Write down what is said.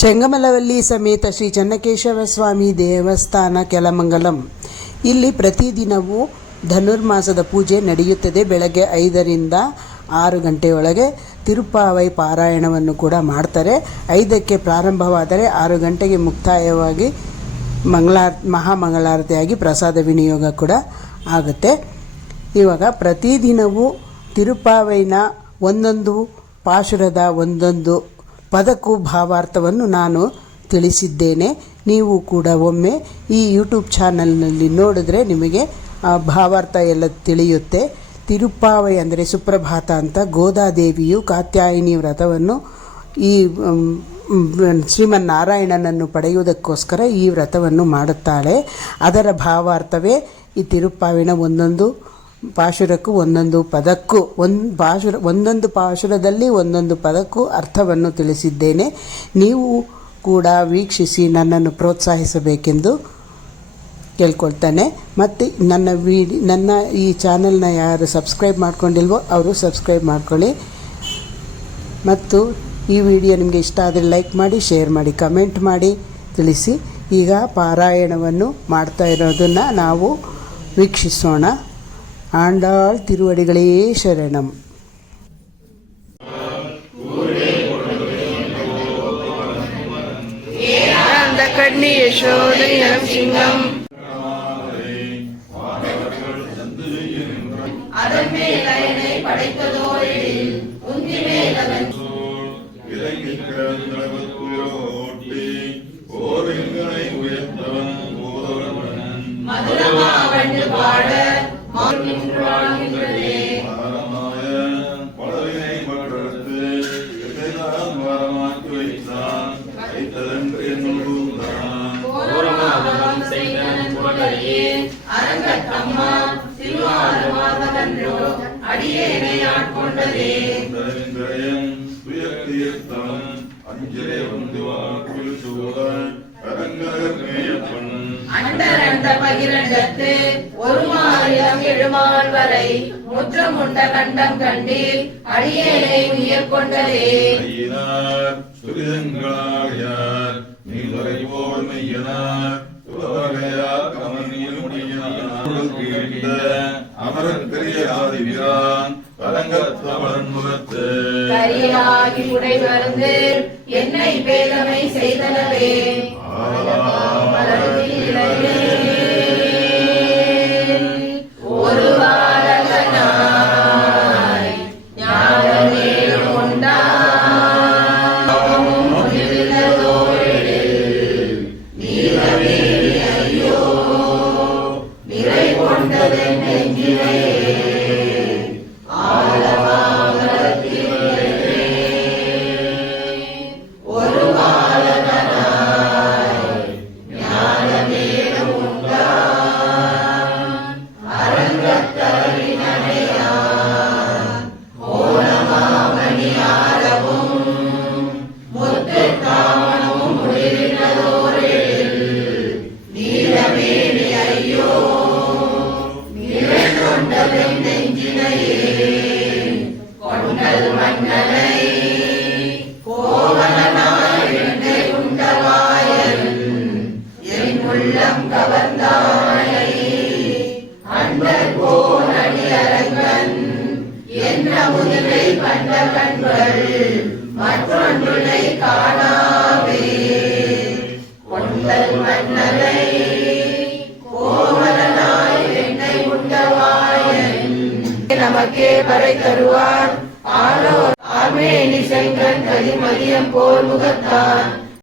ಚೆಂಗಮಲವಲ್ಲಿ ಸಮೇತ ಶ್ರೀ ಚನ್ನಕೇಶವ ಸ್ವಾಮಿ ದೇವಸ್ಥಾನ ಕೆಲಮಂಗಲಂ. ಇಲ್ಲಿ ಪ್ರತಿದಿನವೂ ಧನುರ್ಮಾಸದ ಪೂಜೆ ನಡೆಯುತ್ತದೆ. ಬೆಳಗ್ಗೆ 5ರಿಂದ 6 ಗಂಟೆಯೊಳಗೆ ತಿರುಪ್ಪಾವೈ ಪಾರಾಯಣವನ್ನು ಕೂಡ ಮಾಡ್ತಾರೆ. 5ಕ್ಕೆ ಪ್ರಾರಂಭವಾದರೆ 6 ಗಂಟೆಗೆ ಮುಕ್ತಾಯವಾಗಿ ಮಹಾಮಂಗಳಾರತಿಯಾಗಿ ಪ್ರಸಾದ ವಿನಿಯೋಗ ಕೂಡ ಆಗುತ್ತೆ. ಇವಾಗ ಪ್ರತಿದಿನವೂ ತಿರುಪ್ಪಾವೈನ ಒಂದೊಂದು ಪಾಶುರದ ಒಂದೊಂದು ಪದಕ್ಕೂ ಭಾವಾರ್ಥವನ್ನು ನಾನು ತಿಳಿಸಿದ್ದೇನೆ. ನೀವು ಕೂಡ ಒಮ್ಮೆ ಈ ಯೂಟ್ಯೂಬ್ ಚಾನಲ್ನಲ್ಲಿ ನೋಡಿದ್ರೆ ನಿಮಗೆ ಭಾವಾರ್ಥ ಎಲ್ಲ ತಿಳಿಯುತ್ತೆ. ತಿರುಪ್ಪಾವೈ ಅಂದರೆ ಸುಪ್ರಭಾತ ಅಂತ ಗೋದಾದೇವಿಯು ಕಾತ್ಯಾಯಿನಿ ವ್ರತವನ್ನು ಈ ಶ್ರೀಮನ್ನಾರಾಯಣನನ್ನು ಪಡೆಯುವುದಕ್ಕೋಸ್ಕರ ಈ ವ್ರತವನ್ನು ಮಾಡುತ್ತಾಳೆ. ಅದರ ಭಾವಾರ್ಥವೇ ಈ ತಿರುಪ್ಪಾವಿನ ಒಂದೊಂದು ಪಾಶುರಕ್ಕೂ ಒಂದೊಂದು ಪದಕ್ಕೂ ಒಂದೊಂದು ಪಾಶುರದಲ್ಲಿ ಒಂದೊಂದು ಪದಕ್ಕೂ ಅರ್ಥವನ್ನು ತಿಳಿಸಿದ್ದೇನೆ. ನೀವು ಕೂಡ ವೀಕ್ಷಿಸಿ ನನ್ನನ್ನು ಪ್ರೋತ್ಸಾಹಿಸಬೇಕೆಂದು ಕೇಳ್ಕೊಳ್ತಾನೆ. ಮತ್ತು ನನ್ನ ಈ ಚಾನೆಲ್ನ ಯಾರು ಸಬ್ಸ್ಕ್ರೈಬ್ ಮಾಡ್ಕೊಂಡಿಲ್ವೋ ಅವರು ಸಬ್ಸ್ಕ್ರೈಬ್ ಮಾಡ್ಕೊಳ್ಳಿ. ಮತ್ತು ಈ ವಿಡಿಯೋ ನಿಮಗೆ ಇಷ್ಟ ಆದರೆ ಲೈಕ್ ಮಾಡಿ, ಶೇರ್ ಮಾಡಿ, ಕಮೆಂಟ್ ಮಾಡಿ ತಿಳಿಸಿ. ಈಗ ಪಾರಾಯಣವನ್ನು ಮಾಡ್ತಾ ಇರೋದನ್ನು ನಾವು ವೀಕ್ಷಿಸೋಣ. ಆಂಡಾಳ್ ತಿರುವಡಿಗಳೇ ಶರಣಂ. கண்ணி யசோதை நரசிங்கம் அதன் மேல் அயனை படைத்ததோரில் உந்தி மேல் அவன் மதுரமா வண்டு பாட மாநின்றே பலவினை பற்றெடுத்து இசைதான் வரமாக்கி வைத்தான் அரங்கத்தம்மா திருவாரூரோ அடியேனை ஆட்கொண்டதே அஞ்சலே வந்து வாக்குள் சூழல் அண்டரண்ட பகிரண்டத்து ஒரு மாநிலம் 7 மால் வரை முற்றமுண்ட கண்டம் கண்டீர் அடியேனை உயர் கொண்டதே. சுரிதங்களாயார் நீவரை போல் மெய்யனார் உலகையார் கமனியில் முடியினார் அமரக்கரிய ஆதி வீரான் பரங்கத்தவன் முகத்து கரியாகி உடை மறந்து என்னை பேதமை செய்தனவே ஒரு வாரகனாய் ஞானமேலும் ஐயோ நிறை கொண்டதென் நெஞ்சிலே மற்றொன்றை காணாவே கொண்டல் மன்னரை கோமலனாய் என்னை உண்டவாயன் நமக்கே பறை தருவான் ஆர்மேனி செங்கன் கதிமதியம் போர் முகத்தான்